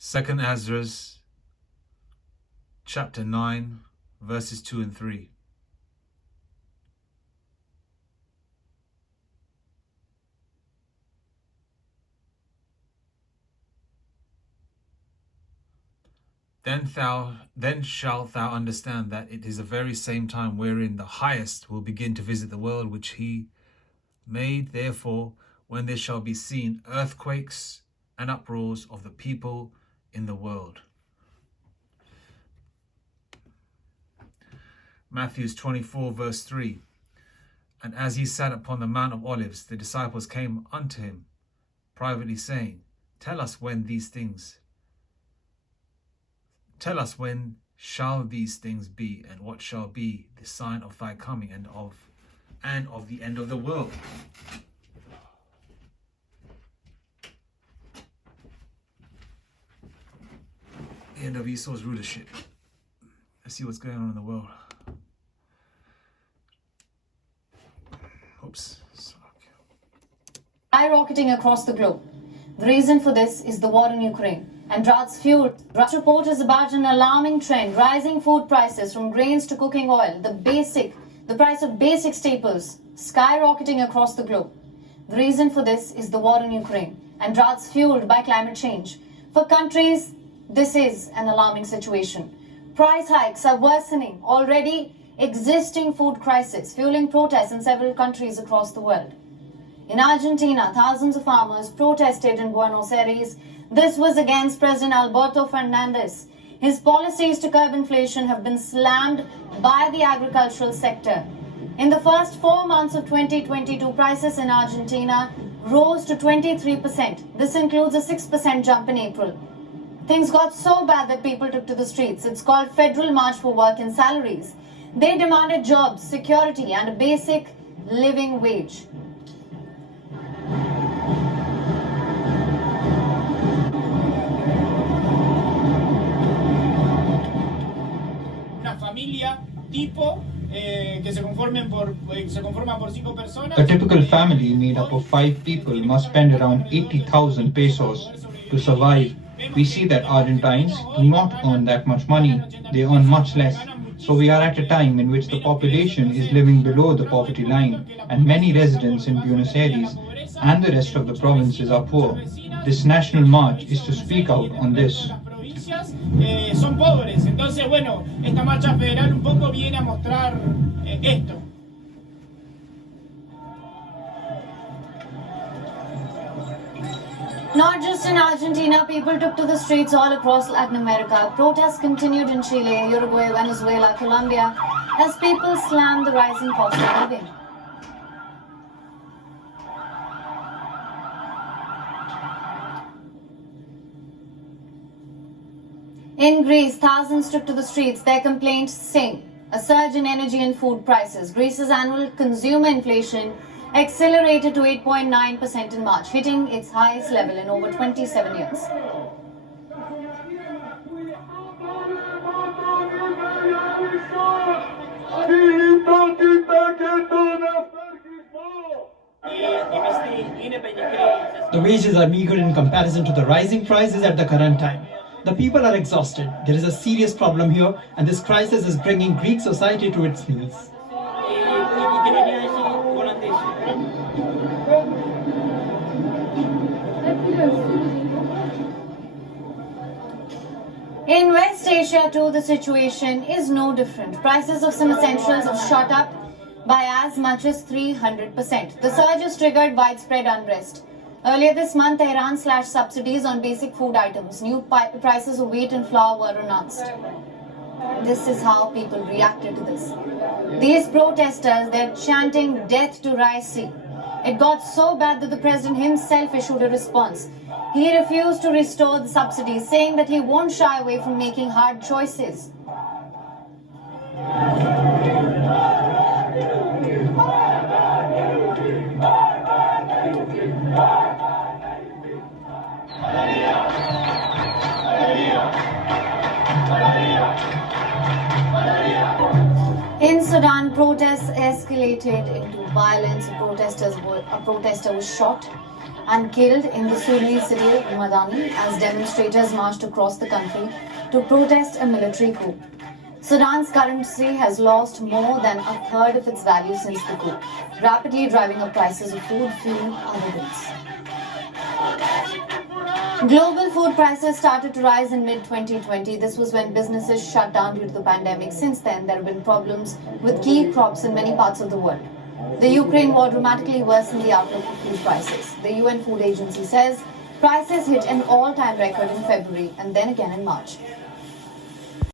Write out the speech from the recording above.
2nd Ezra, chapter 9, verses 2 and 3. Then shalt thou understand that it is the very same time wherein the Highest will begin to visit the world which he made. Therefore, when there shall be seen earthquakes and uproars of the people in the world. Matthew 24, verse 3. And as he sat upon the Mount of Olives, the disciples came unto him privately, saying, Tell us when shall these things be, and what shall be the sign of thy coming and of the end of the world? The end of Esau's rulership. Let's see what's going on in the world. Oops. Skyrocketing across the globe. The reason for this is the war in Ukraine and droughts fueled. Drought report is about an alarming trend. Rising food prices from grains to cooking oil, the price of basic staples skyrocketing across the globe. The reason for this is the war in Ukraine and droughts fueled by climate change. For countries, this is an alarming situation. Price hikes are worsening already existing food crisis, fueling protests in several countries across the world. In Argentina, thousands of farmers protested in Buenos Aires. This was against President Alberto Fernandez. His policies to curb inflation have been slammed by the agricultural sector. In the first 4 months of 2022, prices in Argentina rose to 23%. This includes a 6% jump in April. Things got so bad that people took to the streets. It's called Federal March for Work and Salaries. They demanded jobs, security, and a basic living wage. Una familia tipo que se conforman por 5 personas. A typical family made up of 5 people must spend around 80,000 pesos to survive. We see that Argentines do not earn that much money. They earn much less. So we are at a time in which the population is living below the poverty line, and many residents in Buenos Aires and the rest of the provinces are poor. This national march is to speak out on this. Son pobres, entonces bueno, esta marcha federal un poco viene a mostrar esto. Not just in Argentina, people took to the streets all across Latin America. Protests continued in Chile, Uruguay, Venezuela, Colombia, as people slammed the rising cost of living. In Greece, thousands took to the streets. Their complaints sing. A surge in energy and food prices. Greece's annual consumer inflation accelerated to 8.9% in March, hitting its highest level in over 27 years. The wages are meager in comparison to the rising prices at the current time. The people are exhausted. There is a serious problem here, and this crisis is bringing Greek society to its knees. In West Asia too, the situation is no different. Prices of some essentials have shot up by as much as 300%. The surge has triggered widespread unrest. Earlier this month, Iran slashed subsidies on basic food items. New prices of wheat and flour were announced. This is how people reacted to this. These protesters, they're chanting death to Raisi. It got so bad that the president himself issued a response. He refused to restore the subsidies, saying that he won't shy away from making hard choices. In Sudan, protests escalated escalated into violence. A protester was shot and killed in the Sudanese city of Madani as demonstrators marched across the country to protest a military coup. Sudan's currency has lost more than a third of its value since the coup, rapidly driving up prices of food, fuel, and other goods. Global food prices started to rise in mid-2020. This was when businesses shut down due to the pandemic. Since then, there have been problems with key crops in many parts of the world. The Ukraine war dramatically worsened the outlook for food prices. The UN Food Agency says prices hit an all-time record in February and then again in March.